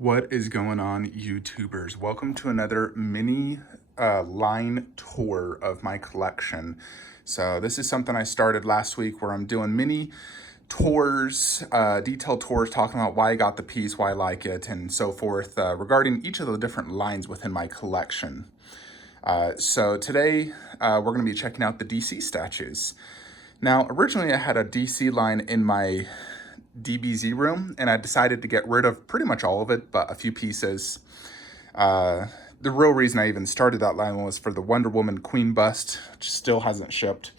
What is going on, YouTubers? Welcome to another mini line tour of my collection. So this is something I started last week where I'm doing mini tours, detailed tours, talking about why I got the piece, why I like it, and so forth, regarding each of the different lines within my collection. So today we're going to be checking out the DC statues. Now, originally I had a DC line in my DBZ room, and I decided to get rid of pretty much all of it, but a few pieces. The real reason I even started that line was for the Wonder Woman Queen bust, which still hasn't shipped.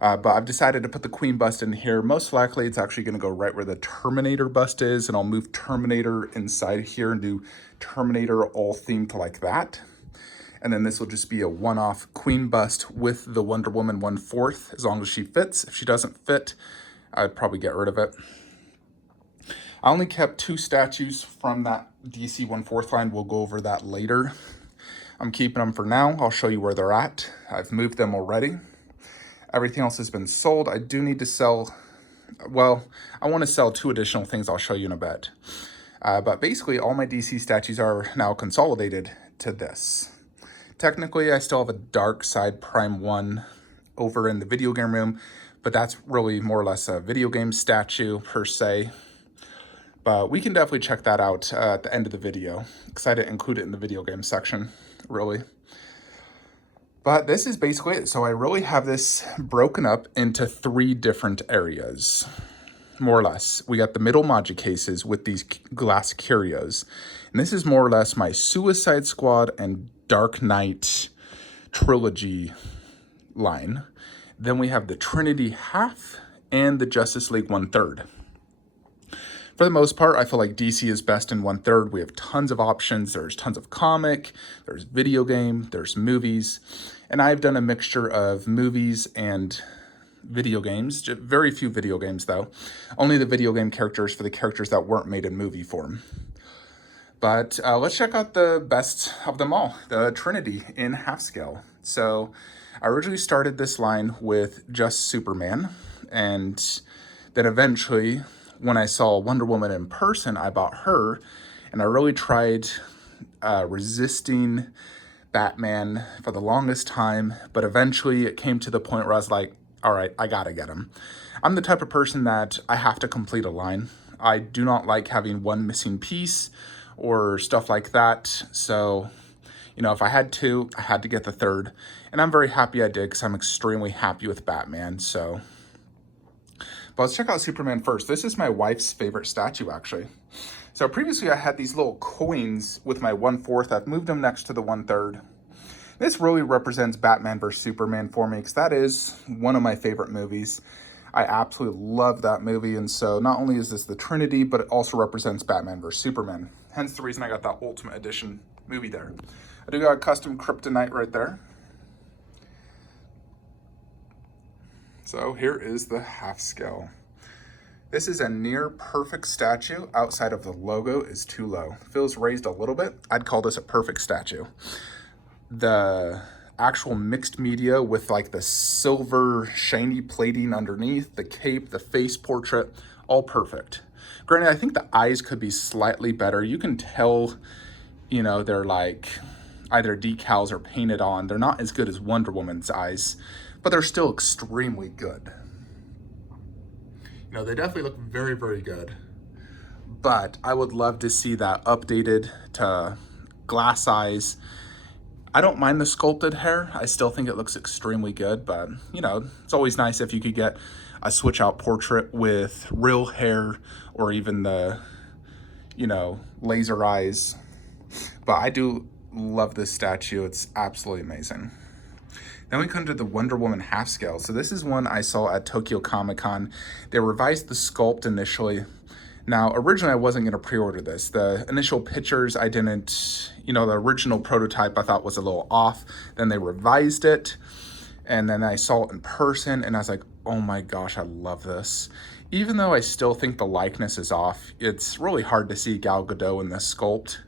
But I've decided to put the Queen bust in here. Most likely it's actually going to go right where the Terminator bust is, and I'll move Terminator inside here and do Terminator all themed like that. And then this will just be a one-off Queen bust with the Wonder Woman 1/4, as long as she fits. If she doesn't fit, I'd probably get rid of it. I only kept 2 statues from that DC 1/4 line. We'll go over that later. I'm keeping them for now. I'll show you where they're at. I've moved them already. Everything else has been sold. I do need to sell, well, I want to sell 2 additional things I'll show you in a bit. But basically, all my DC statues are now consolidated to this. Technically, I still have a Darkseid Prime 1 over in the video game room, but that's really more or less a video game statue per se. But we can definitely check that out at the end of the video, because I didn't include it in the video game section, really. But this is basically it. So I really have this broken up into 3 different areas, more or less. We got the middle Maji cases with these glass curios. And this is more or less my Suicide Squad and Dark Knight trilogy line. Then we have the Trinity half and the Justice League 1/3. For the most part, I feel like DC is best in 1/3. We have tons of options. There's tons of comic, there's video game, there's movies. And I've done a mixture of movies and video games. Very few video games, though. Only the video game characters for the characters that weren't made in movie form. But let's check out the best of them all, the Trinity in half scale. So I originally started this line with just Superman, and then eventually, when I saw Wonder Woman in person, I bought her, and I really tried resisting Batman for the longest time, but eventually it came to the point where I was like, all right, I gotta get him. I'm the type of person that I have to complete a line. I do not like having one missing piece or stuff like that. So, you know, if I had 2, I had to get the 3rd. And I'm very happy I did, because I'm extremely happy with Batman, so. But let's check out Superman first. This is my wife's favorite statue, actually. So previously I had these little coins with my 1/4. I've moved them next to the 1/3. This really represents Batman vs. Superman for me, because that is one of my favorite movies. I absolutely love that movie, and so not only is this the Trinity, but it also represents Batman vs. Superman. Hence the reason I got that Ultimate Edition movie there. I do got a custom kryptonite right there. So here is the half scale. This is a near perfect statue. Outside of the logo is too low. Feels raised a little bit. I'd call this a perfect statue. The actual mixed media with like the silver shiny plating underneath, the cape, the face portrait, all perfect. Granted, I think the eyes could be slightly better. You can tell, you know, they're like either decals or painted on. They're not as good as Wonder Woman's eyes, but they're still extremely good. You know, they definitely look very, very good. But I would love to see that updated to glass eyes. I don't mind the sculpted hair. I still think it looks extremely good, but, you know, it's always nice if you could get a switch out portrait with real hair, or even the, you know, laser eyes. But I do love this statue. It's absolutely amazing. Then we come to the Wonder Woman half scale. So this is one I saw at Tokyo Comic Con. They revised the sculpt initially. Now, originally I wasn't gonna pre-order this. The initial pictures I didn't, you know, the original prototype I thought was a little off. Then they revised it, and then I saw it in person, and I was like, oh my gosh, I love this. Even though I still think the likeness is off, it's really hard to see Gal Gadot in this sculpt.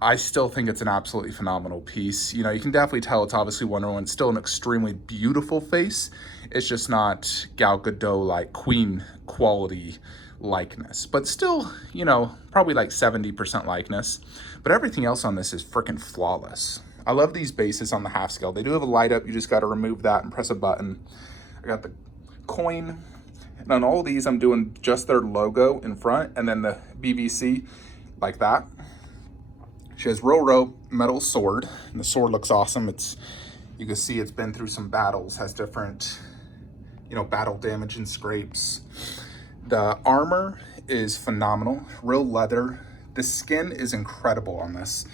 I still think it's an absolutely phenomenal piece. You know, you can definitely tell it's obviously Wonder Woman. It's still an extremely beautiful face. It's just not Gal Gadot like queen quality likeness, but still, you know, probably like 70% likeness. But everything else on this is freaking flawless. I love these bases on the half scale. They do have a light up. You just got to remove that and press a button. I got the coin. And on all these, I'm doing just their logo in front and then the BBC like that. She has real rope metal sword, and the sword looks awesome. You can see it's been through some battles, has different, you know, battle damage and scrapes. The armor is phenomenal, real leather. The skin is incredible on this.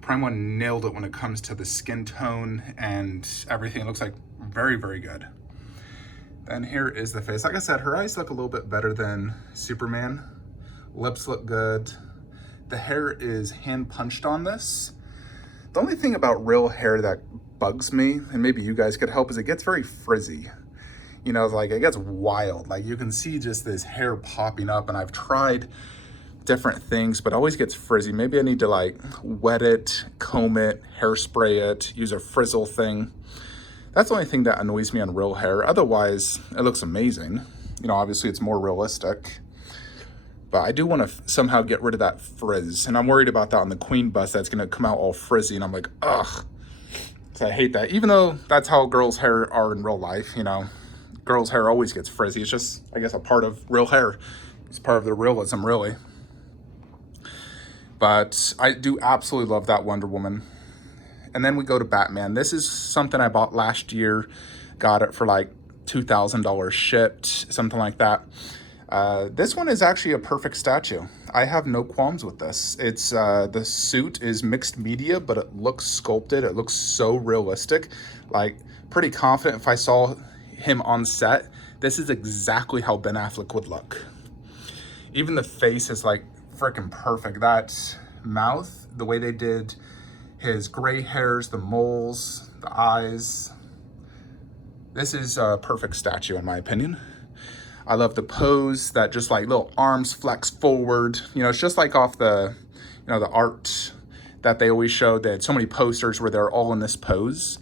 Prime 1 nailed it when it comes to the skin tone and everything. It looks like very, very good. Then here is the face. Like I said, her eyes look a little bit better than Superman. Lips look good. The hair is hand punched on this. The only thing about real hair that bugs me, and maybe you guys could help, is it gets very frizzy. You know, like it gets wild. Like you can see just this hair popping up, and I've tried different things, but it always gets frizzy. Maybe I need to like wet it, comb it, hairspray it, use a frizzle thing. That's the only thing that annoys me on real hair. Otherwise, it looks amazing. You know, obviously it's more realistic. But I do want to somehow get rid of that frizz. And I'm worried about that on the queen bust. That's going to come out all frizzy. And I'm like, ugh. So I hate that. Even though that's how girls' hair are in real life, you know. Girls' hair always gets frizzy. It's just, I guess, a part of real hair. It's part of the realism, really. But I do absolutely love that Wonder Woman. And then we go to Batman. This is something I bought last year. Got it for like $2,000 shipped, something like that. This one is actually a perfect statue. I have no qualms with this. It's the suit is mixed media, but it looks sculpted. It looks so realistic. Like, pretty confident if I saw him on set, this is exactly how Ben Affleck would look. Even the face is like freaking perfect. That mouth, the way they did his gray hairs, the moles, the eyes. This is a perfect statue in my opinion. I love the pose, that just like little arms flex forward. You know, it's just like off the, you know, the art that they always showed. They had so many posters where they're all in this pose.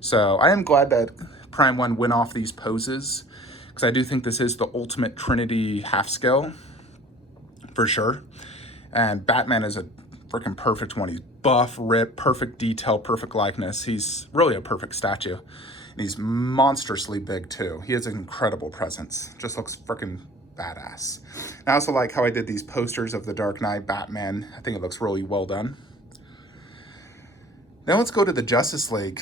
So I am glad that Prime 1 went off these poses, because I do think this is the ultimate Trinity half scale for sure. And Batman is a freaking perfect one. He's buff, ripped, perfect detail, perfect likeness. He's really a perfect statue. And he's monstrously big too. He has an incredible presence. Just looks freaking badass. And I also like how I did these posters of the Dark Knight, Batman. I think it looks really well done. Now let's go to the Justice League.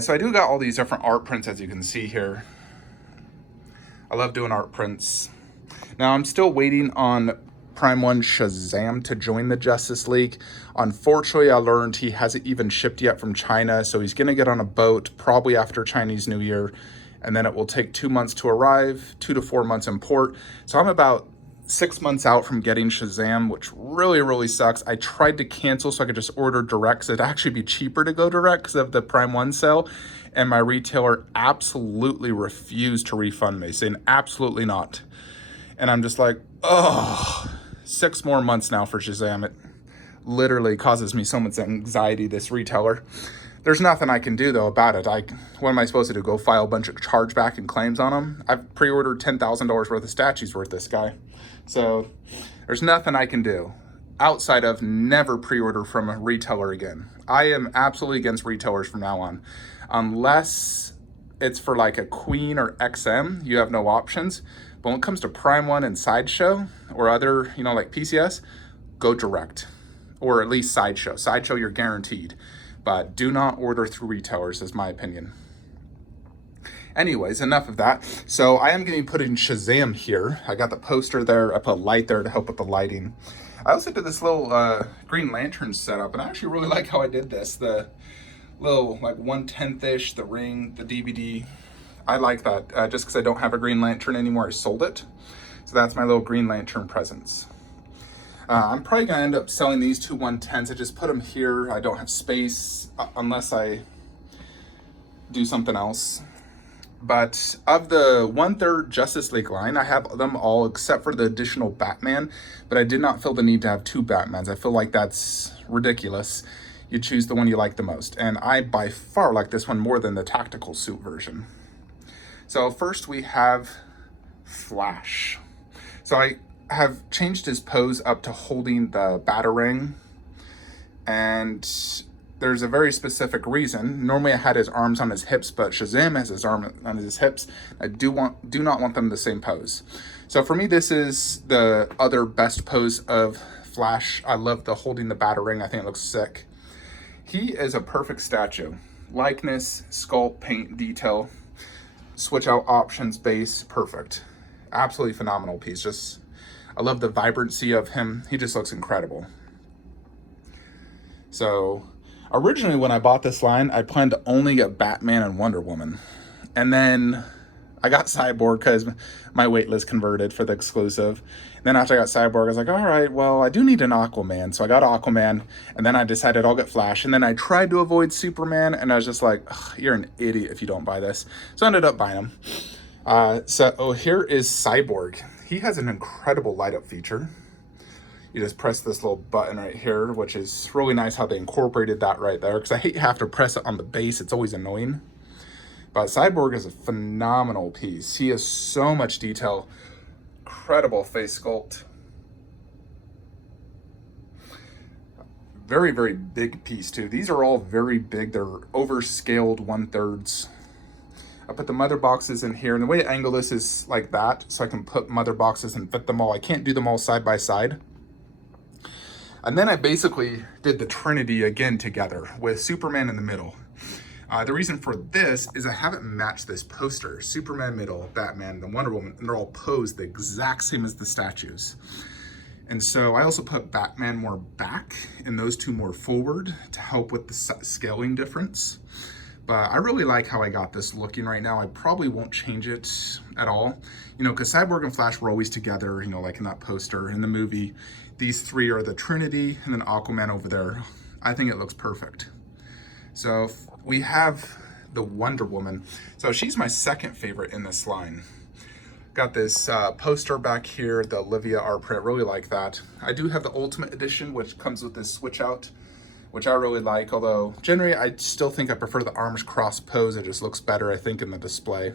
So I do got all these different art prints, as you can see here. I love doing art prints. Now I'm still waiting on Prime 1 Shazam to join the Justice League. Unfortunately, I learned he hasn't even shipped yet from China, so he's going to get on a boat probably after Chinese New Year, and then it will take 2 months to arrive, 2 to 4 months in port. So I'm about 6 months out from getting Shazam, which really, really sucks. I tried to cancel so I could just order direct, because it'd actually be cheaper to go direct because of the Prime 1 sale, and my retailer absolutely refused to refund me, saying absolutely not. And I'm just like, oh, 6 more months now for Shazam. It literally causes me so much anxiety, this retailer. There's nothing I can do, though, about it. What am I supposed to do, go file a bunch of chargeback and claims on them? I've pre-ordered $10,000 worth of statues worth this guy. So there's nothing I can do outside of never pre-order from a retailer again. I am absolutely against retailers from now on. Unless it's for like a Queen or XM, you have no options. But when it comes to Prime 1 and Sideshow or other, you know, like PCS, go direct. Or at least Sideshow. Sideshow, you're guaranteed. But do not order through retailers, is my opinion. Anyways, enough of that. So I am going to be putting Shazam here. I got the poster there. I put a light there to help with the lighting. I also did this little Green Lantern setup, and I actually really like how I did this. The little, like, 1/10-ish, the ring, the DVD. I like that, just because I don't have a Green Lantern anymore. I sold it. So that's my little Green Lantern presents. I'm probably going to end up selling these two 110s. I just put them here. I don't have space unless I do something else. But of the 1/3 Justice League line, I have them all except for the additional Batman. But I did not feel the need to have 2 Batmans. I feel like that's ridiculous. You choose the one you like the most. And I by far like this one more than the tactical suit version. So first we have Flash. So have changed his pose up to holding the Batarang, and there's a very specific reason. Normally I had his arms on his hips, but Shazam has his arm on his hips. I do not want them the same pose. So for me, this is the other best pose of Flash. I love the holding the Batarang. I think it looks sick. He is a perfect statue. Likeness, sculpt, paint, detail, switch out options, base, perfect. Absolutely phenomenal piece. Just, I love the vibrancy of him. He just looks incredible. So originally when I bought this line, I planned to only get Batman and Wonder Woman. And then I got Cyborg because my wait list converted for the exclusive. And then after I got Cyborg, I was like, all right, well, I do need an Aquaman. So I got Aquaman, and then I decided I'll get Flash. And then I tried to avoid Superman, and I was just like, you're an idiot if you don't buy this. So I ended up buying him. So here is Cyborg. He has an incredible light up feature. You just press this little button right here, which is really nice how they incorporated that right there, because I hate have to press it on the base. It's always annoying. But Cyborg is a phenomenal piece. He has so much detail. Incredible face sculpt. Very, very big piece too. These are all very big. They're overscaled 1/3. I put the mother boxes in here, and the way I angle this is like that, so I can put mother boxes and fit them all. I can't do them all side by side. And then I basically did the Trinity again together with Superman in the middle. The reason for this is I haven't matched this poster. Superman middle, Batman, the Wonder Woman, and they're all posed the exact same as the statues. And so I also put Batman more back and those two more forward to help with the scaling difference. But I really like how I got this looking right now. I probably won't change it at all. You know, because Cyborg and Flash were always together, you know, like in that poster in the movie. These three are the Trinity, and then Aquaman over there. I think it looks perfect. So we have the Wonder Woman. So she's my second favorite in this line. Got this poster back here, the Olivia art print, really like that. I do have the Ultimate Edition, which comes with this switch out, which I really like, although generally I still think I prefer the arms cross pose. It just looks better, I think, in the display.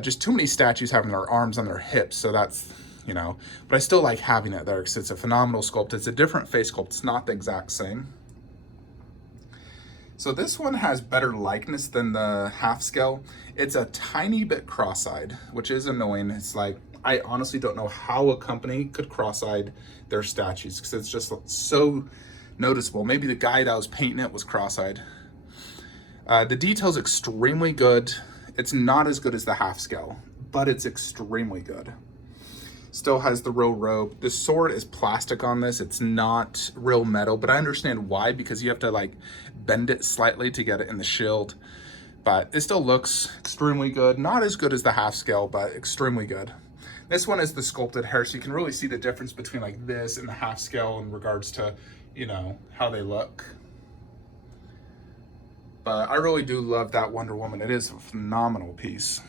Just too many statues having their arms on their hips, so that's, you know, but I still like having it there because it's a phenomenal sculpt. It's a different face sculpt. It's not the exact same. So this one has better likeness than the half scale. It's a tiny bit cross-eyed, which is annoying. It's like, I honestly don't know how a company could cross-eyed their statues because it's just so noticeable. Maybe the guy that was painting it was cross-eyed. The detail's extremely good. It's not as good as the half scale, but it's extremely good. Still has the real robe. The sword is plastic on this. It's not real metal, but I understand why, because you have to like bend it slightly to get it in the shield. But it still looks extremely good. Not as good as the half scale, but extremely good. This one is the sculpted hair, so you can really see the difference between like this and the half scale in regards to, you know, how they look. But I really do love that Wonder Woman. It is a phenomenal piece.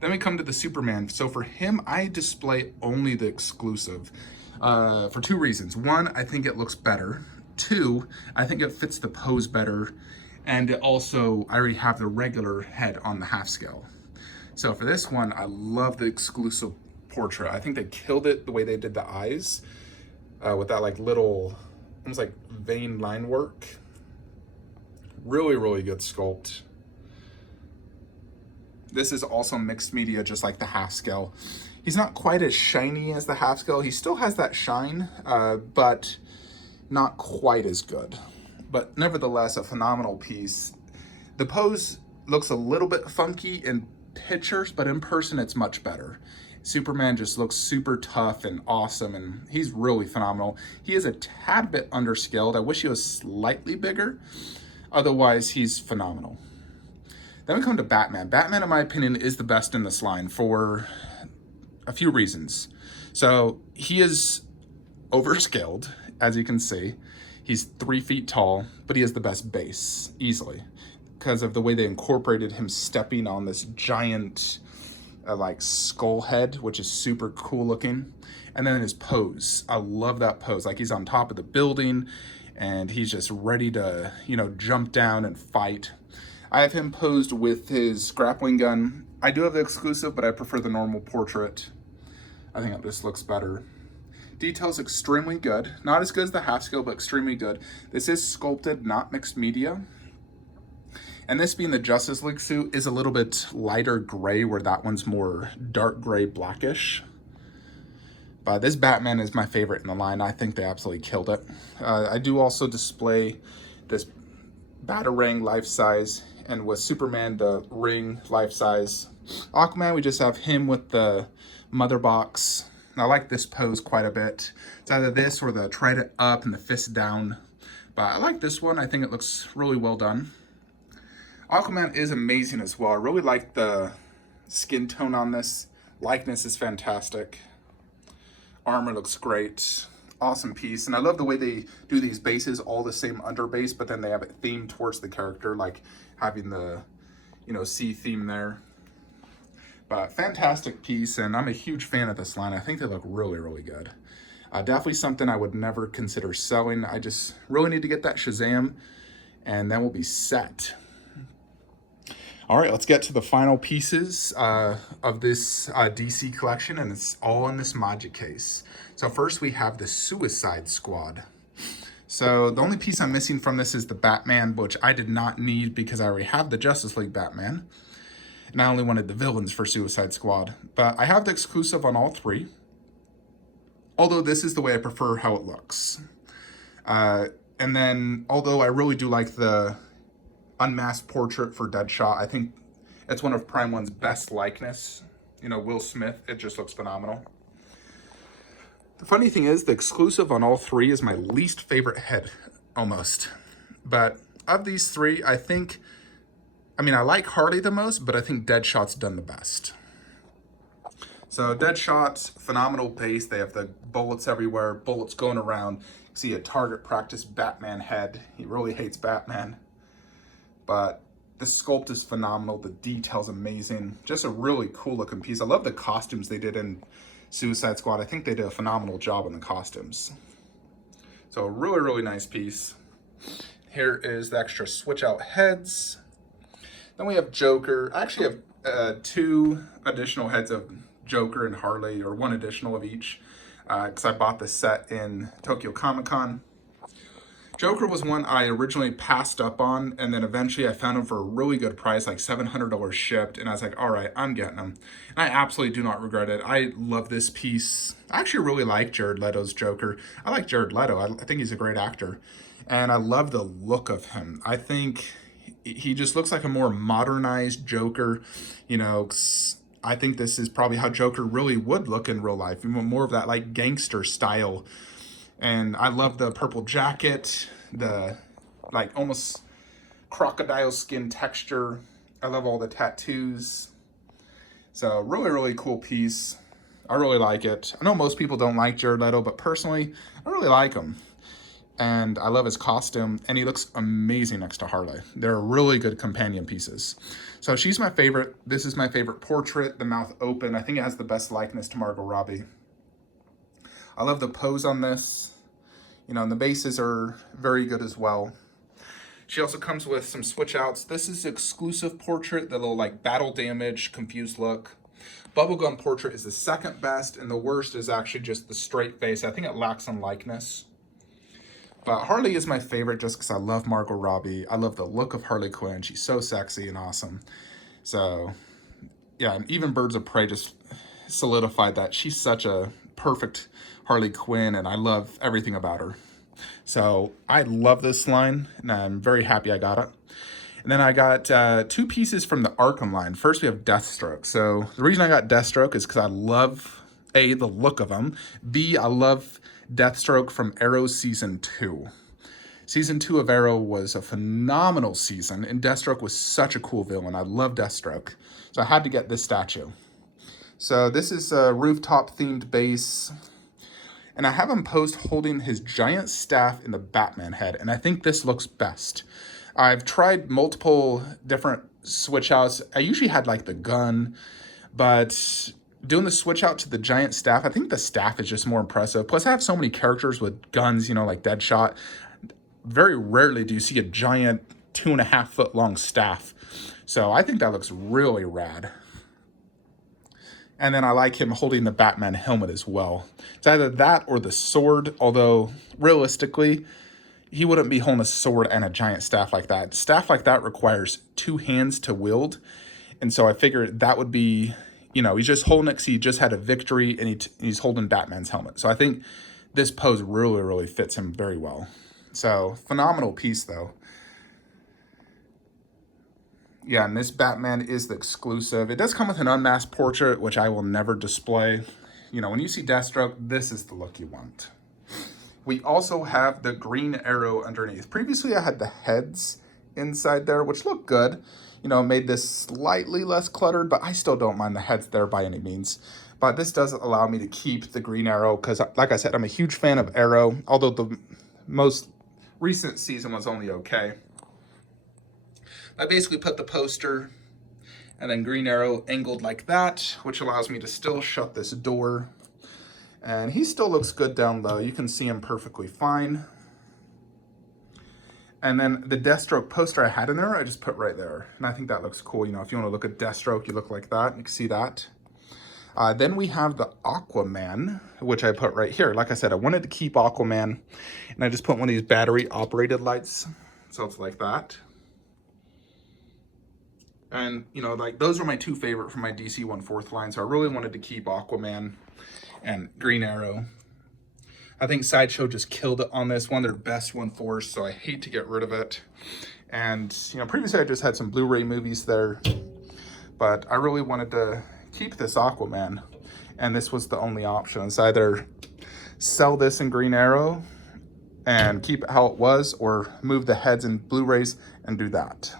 Then we come to the Superman. So for him, I display only the exclusive for two reasons. One, I think it looks better. Two, I think it fits the pose better. And it also, I already have the regular head on the half scale. So for this one, I love the exclusive portrait. I think they killed it the way they did the eyes with that like little, almost like vein line work. Really, really good sculpt. This is also mixed media, just like the half scale. He's not quite as shiny as the half scale. He still has that shine, but not quite as good. But nevertheless, a phenomenal piece. The pose looks a little bit funky in pictures, but in person, it's much better. Superman just looks super tough and awesome, and he's really phenomenal. He is a tad bit underscaled. I wish he was slightly bigger. Otherwise, he's phenomenal. Then we come to Batman. Batman, in my opinion, is the best in this line for a few reasons. So he is overscaled, as you can see. He's 3 feet tall, but he has the best base, easily, because of the way they incorporated him stepping on this giant like skull head, which is super cool looking. And then his pose. I love that pose. Like he's on top of the building and he's just ready to, you know, jump down and fight. I have him posed with his grappling gun. I do have the exclusive, but I prefer the normal portrait. I think it just looks better. Detail's extremely good. Not as good as the half scale, but extremely good. This is sculpted, not mixed media. And this being the Justice League suit is a little bit lighter gray, where that one's more dark gray, blackish. But this Batman is my favorite in the line. I think they absolutely killed it. I do also display this Batarang life-size, and with Superman, the ring life-size. Aquaman, we just have him with the mother box. And I like this pose quite a bit. It's either this or the trident up and the fist down. But I like this one. I think it looks really well done. Aquaman is amazing as well. I really like the skin tone on this. Likeness is fantastic. Armor looks great. Awesome piece. And I love the way they do these bases, all the same underbase, but then they have it themed towards the character, like having the, sea theme there. But fantastic piece, and I'm a huge fan of this line. I think they look really, really good. Definitely something I would never consider selling. I just really need to get that Shazam, and then we'll be set. All right, let's get to the final pieces of this DC collection, and it's all in this Magic case. So first we have the Suicide Squad. So the only piece I'm missing from this is the Batman, which I did not need because I already have the Justice League Batman. And I only wanted the villains for Suicide Squad. But I have the exclusive on all three. Although this is the way I prefer how it looks. And then, although I really do like the unmasked portrait for Deadshot, I think it's one of Prime One's best likeness. Will Smith, it just looks phenomenal. The funny thing is, the exclusive on all three is my least favorite head, almost. But of these three, I like Harley the most, but I think Deadshot's done the best. So Deadshot's phenomenal base. They have the bullets everywhere, bullets going around. You see a target practice Batman head. He really hates Batman. But the sculpt is phenomenal. The detail's amazing. Just a really cool looking piece. I love the costumes they did in Suicide Squad. I think they did a phenomenal job on the costumes. So a really, really nice piece. Here is the extra switch out heads. Then we have Joker. I actually have 2 additional heads of Joker and Harley, or 1 additional of each, because I bought this set in Tokyo Comic Con. Joker was one I originally passed up on, and then eventually I found him for a really good price, like $700 shipped, and I was like, all right, I'm getting him. And I absolutely do not regret it. I love this piece. I actually really like Jared Leto's Joker. I like Jared Leto. I think he's a great actor. And I love the look of him. I think he just looks like a more modernized Joker. I think this is probably how Joker really would look in real life. More of that like gangster style. And I love the purple jacket, the like almost crocodile skin texture. I love all the tattoos. So really, really cool piece. I really like it. I know most people don't like Jared Leto, but personally, I really like him. And I love his costume, and he looks amazing next to Harley. They're really good companion pieces. So she's my favorite. This is my favorite portrait, the mouth open. I think it has the best likeness to Margot Robbie. I love the pose on this. And the bases are very good as well. She also comes with some switch outs. This is exclusive portrait, the little like battle damage, confused look. Bubblegum portrait is the second best, and the worst is actually just the straight face. I think it lacks on likeness. But Harley is my favorite just because I love Margot Robbie. I love the look of Harley Quinn. She's so sexy and awesome. So, yeah, and even Birds of Prey just solidified that she's such a perfect Harley Quinn, and I love everything about her. So I love this line, and I'm very happy I got it. And then I got 2 pieces from the Arkham line. First, we have Deathstroke. So the reason I got Deathstroke is because I love, A, the look of him. B, I love Deathstroke from Arrow Season 2. Season 2 of Arrow was a phenomenal season, and Deathstroke was such a cool villain. I love Deathstroke. So I had to get this statue. So this is a rooftop-themed base. And I have him posed holding his giant staff in the Batman head, and I think this looks best. I've tried multiple different switch outs. I usually had like the gun, but doing the switch out to the giant staff, I think the staff is just more impressive. Plus I have so many characters with guns, like Deadshot. Very rarely do you see a giant 2.5 foot long staff. So I think that looks really rad. And then I like him holding the Batman helmet as well. It's either that or the sword, although realistically, he wouldn't be holding a sword and a giant staff like that. Staff like that requires two hands to wield. And so I figured that would be, he's just holding it because he just had a victory and he's holding Batman's helmet. So I think this pose really, really fits him very well. So phenomenal piece though. Yeah, and this Batman is the exclusive. It does come with an unmasked portrait, which I will never display. When you see Deathstroke, this is the look you want. We also have the Green Arrow underneath. Previously, I had the heads inside there, which look good. Made this slightly less cluttered, but I still don't mind the heads there by any means. But this does allow me to keep the Green Arrow, because like I said, I'm a huge fan of Arrow, although the most recent season was only okay. I basically put the poster and then Green Arrow angled like that, which allows me to still shut this door. And he still looks good down low. You can see him perfectly fine. And then the Deathstroke poster I had in there, I just put right there. And I think that looks cool. If you want to look at Deathstroke, you look like that. You can see that. Then we have the Aquaman, which I put right here. Like I said, I wanted to keep Aquaman. And I just put one of these battery operated lights. So it's like that. And, those were my two favorite from my DC 1/4 line. So I really wanted to keep Aquaman and Green Arrow. I think Sideshow just killed it on this one. Their best 1/4, so I hate to get rid of it. And, previously I just had some Blu-ray movies there. But I really wanted to keep this Aquaman. And this was the only option. It's either sell this in Green Arrow and keep it how it was, or move the heads in Blu-rays and do that.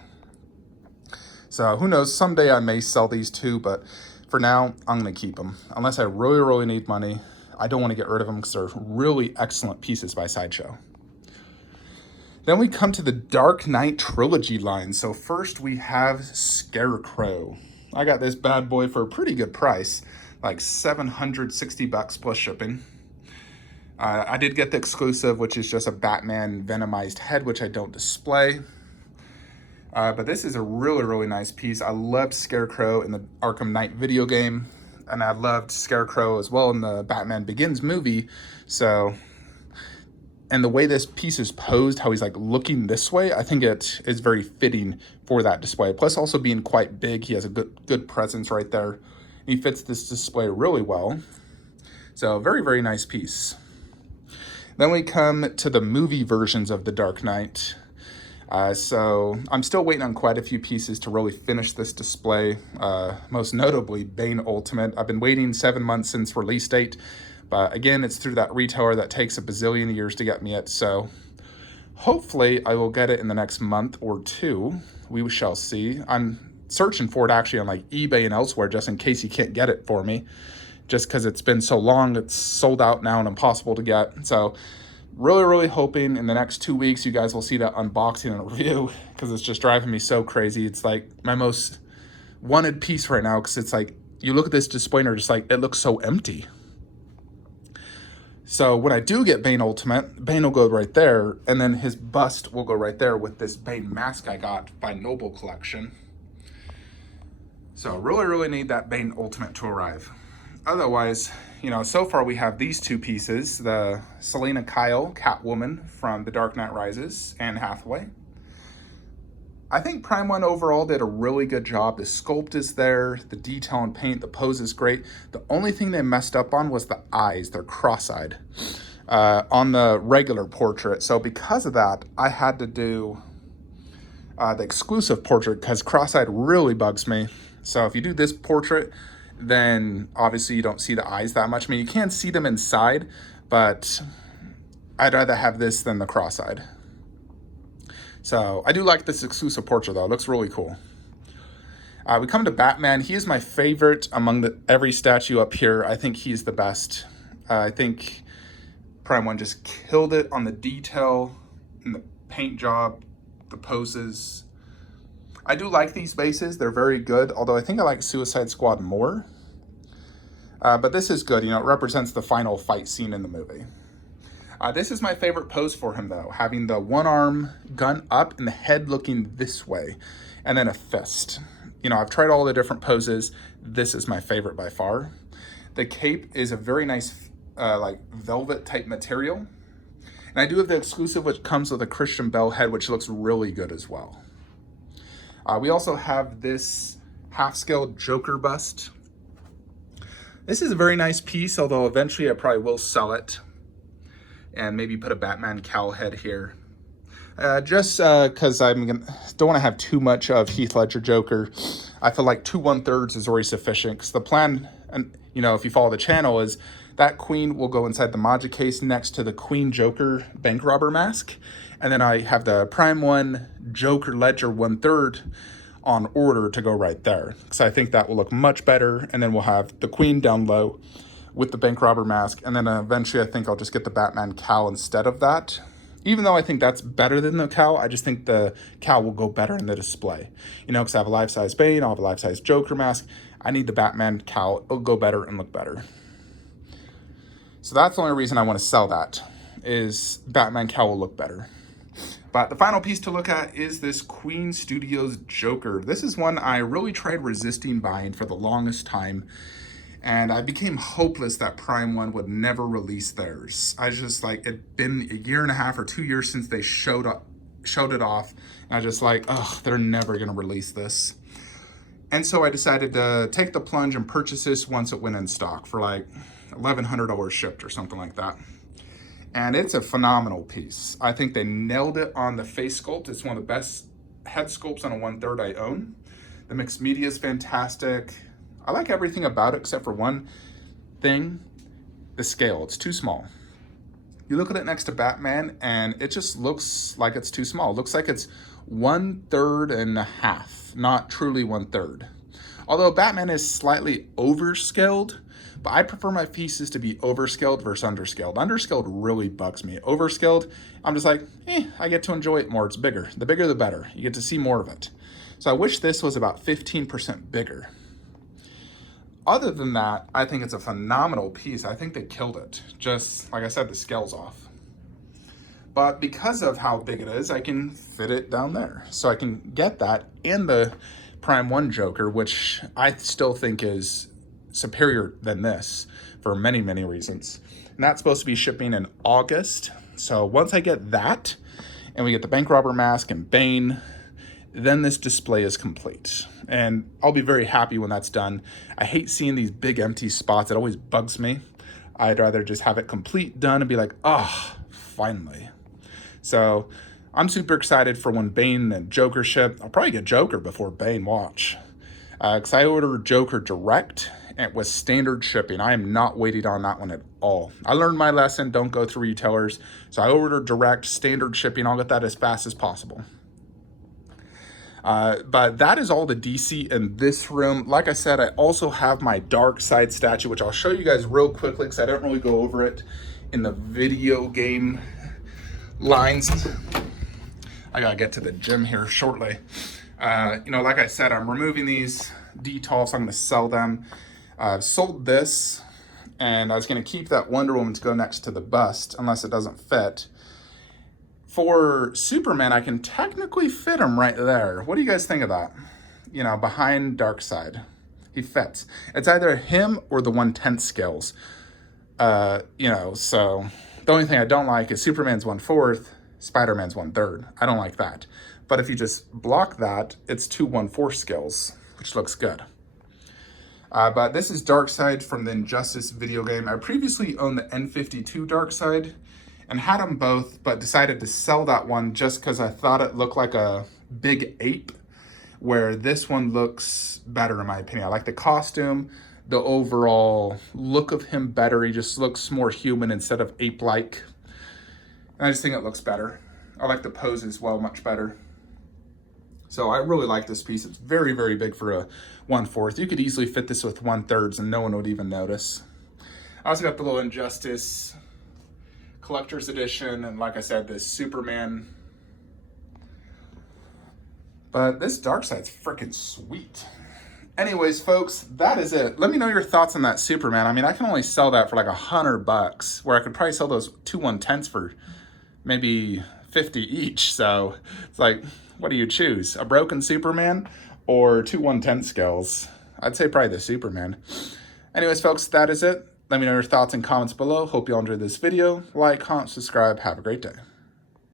So who knows, someday I may sell these two, but for now, I'm going to keep them. Unless I really, really need money. I don't want to get rid of them because they're really excellent pieces by Sideshow. Then we come to the Dark Knight Trilogy line. So first we have Scarecrow. I got this bad boy for a pretty good price, like $760 plus shipping. I did get the exclusive, which is just a Batman Venomized head, which I don't display. But this is a really, really nice piece. I loved Scarecrow in the Arkham Knight video game, and I loved Scarecrow as well in the Batman Begins movie. So, and the way this piece is posed, how he's like looking this way, I think it is very fitting for that display. Plus also being quite big, he has a good presence right there. He fits this display really well. So very, very nice piece. Then we come to the movie versions of the Dark Knight. So I'm still waiting on quite a few pieces to really finish this display, most notably Bane Ultimate. I've been waiting 7 months since release date, but again, it's through that retailer that takes a bazillion years to get me it, so hopefully I will get it in the next month or two. We shall see. I'm searching for it actually on like eBay and elsewhere just in case you can't get it for me, just because it's been so long. It's sold out now and impossible to get, so really, really hoping in the next 2 weeks you guys will see that unboxing and review, because it's just driving me so crazy. It's like my most wanted piece right now, because it's like you look at this display and you're just like, it looks so empty. So when I do get Bane Ultimate, Bane will go right there, and then his bust will go right there with this Bane mask I got by Noble Collection. So really, really need that Bane Ultimate to arrive. Otherwise, so far we have these two pieces, the Selena Kyle Catwoman from The Dark Knight Rises, Anne Hathaway. I think Prime One overall did a really good job. The sculpt is there, the detail and paint, the pose is great. The only thing they messed up on was the eyes. They're cross-eyed on the regular portrait. So because of that, I had to do the exclusive portrait, because cross-eyed really bugs me. So if you do this portrait, then obviously you don't see the eyes that much. I mean, you can see them inside, but I'd rather have this than the cross-eyed. So I do like this exclusive portrait though. It looks really cool. We come to Batman. He is my favorite among every statue up here. I think he's the best. I think Prime One just killed it on the detail and the paint job, the poses. I do like these bases. They're very good, although I think I like Suicide Squad more. But this is good. It represents the final fight scene in the movie. This is my favorite pose for him, though, having the one arm gun up and the head looking this way, and then a fist. You know, I've tried all the different poses. This is my favorite by far. The cape is a very nice, like velvet type material. And I do have the exclusive, which comes with a Christian Bale head, which looks really good as well. We also have this half-scale Joker bust. This is a very nice piece, although eventually I probably will sell it and maybe put a Batman cowl head here. Just because don't want to have too much of Heath Ledger Joker. I feel like 2 1/3 is already sufficient, because the plan, and you know, if you follow the channel, is that Queen will go inside the Magic case next to the Queen Joker bank robber mask, and then I have the Prime 1 Joker Ledger 1/3 on order to go right there, because I think that will look much better. And then we'll have the Queen down low with the bank robber mask, and then eventually I think I'll just get the Batman cowl instead of that. Even though I think that's better than the cowl, I just think the cowl will go better in the display. You know, because I have a life-size Bane, I'll have a life-size Joker mask. I need the Batman cowl. It'll go better and look better. So that's the only reason I want to sell that, is Batman cowl will look better. But the final piece to look at is this Queen Studios Joker. This is one I really tried resisting buying for the longest time. And I became hopeless that Prime 1 would never release theirs. I just like, it'd been a 1.5 or 2 years since they showed it off. And I just like, oh, they're never gonna release this. And so I decided to take the plunge and purchase this once it went in stock for like $1,100 shipped or something like that. And it's a phenomenal piece. I think they nailed it on the face sculpt. It's one of the best head sculpts on a 1/3 I own. The mixed media is fantastic. I like everything about it except for one thing, the scale. It's too small. You look at it next to Batman and it just looks like it's too small. It looks like it's 1/3 and a half, not truly 1/3. Although Batman is slightly overscaled, but I prefer my pieces to be overscaled versus underscaled. Underscaled really bugs me. Overscaled, I'm just like, I get to enjoy it more. It's bigger. The bigger, the better. You get to see more of it. So I wish this was about 15% bigger. Other than that, I think it's a phenomenal piece. I think they killed it. Just, like I said, the scale's off. But because of how big it is, I can fit it down there. So I can get that and the Prime 1 Joker, which I still think is superior than this for many, many reasons. And that's supposed to be shipping in August. So once I get that, and we get the bank robber mask and Bane, then this display is complete. And I'll be very happy when that's done. I hate seeing these big empty spots. It always bugs me. I'd rather just have it complete, done, and be like, finally. So I'm super excited for when Bane and Joker ship. I'll probably get Joker before Bane, watch. Because I ordered Joker direct, and it was standard shipping. I am not waiting on that one at all. I learned my lesson, don't go through retailers. So I ordered direct, standard shipping. I'll get that as fast as possible. But that is all the DC in this room. Like I said, I also have my Darkseid statue, which I'll show you guys real quickly because I don't really go over it in the video game lines. I gotta get to the gym here shortly. You know, like I said, I'm removing these detolfs. I'm gonna sell them. I've sold this, and I was gonna keep that Wonder Woman to go next to the bust unless it doesn't fit. For Superman, I can technically fit him right there. What do you guys think of that? You know, behind Darkseid. He fits. It's either him or the 1/10 scales. You know, so the only thing I don't like is Superman's 1/4, Spider-Man's 1/3. I don't like that. But if you just block that, it's 2 1/4 scales, which looks good. But this is Darkseid from the Injustice video game. I previously owned the N52 Darkseid and had them both, but decided to sell that one just because I thought it looked like a big ape, where this one looks better in my opinion. I like the costume, the overall look of him better. He just looks more human instead of ape-like. And I just think it looks better. I like the pose as well, much better. So I really like this piece. It's very, very big for a 1/4. You could easily fit this with 1/3 and no one would even notice. I also got the little Injustice Collector's Edition, and like I said, this Superman. But this Darkseid's freaking sweet. Anyways, folks, that is it. Let me know your thoughts on that Superman. I mean, I can only sell that for like $100, where I could probably sell those 2 1/10s for maybe 50 each. So it's like, what do you choose? A broken Superman or two 1/10 scales. I'd say probably the Superman. Anyways, folks, that is it. Let me know your thoughts and comments below. Hope you all enjoyed this video. Like, comment, subscribe. Have a great day.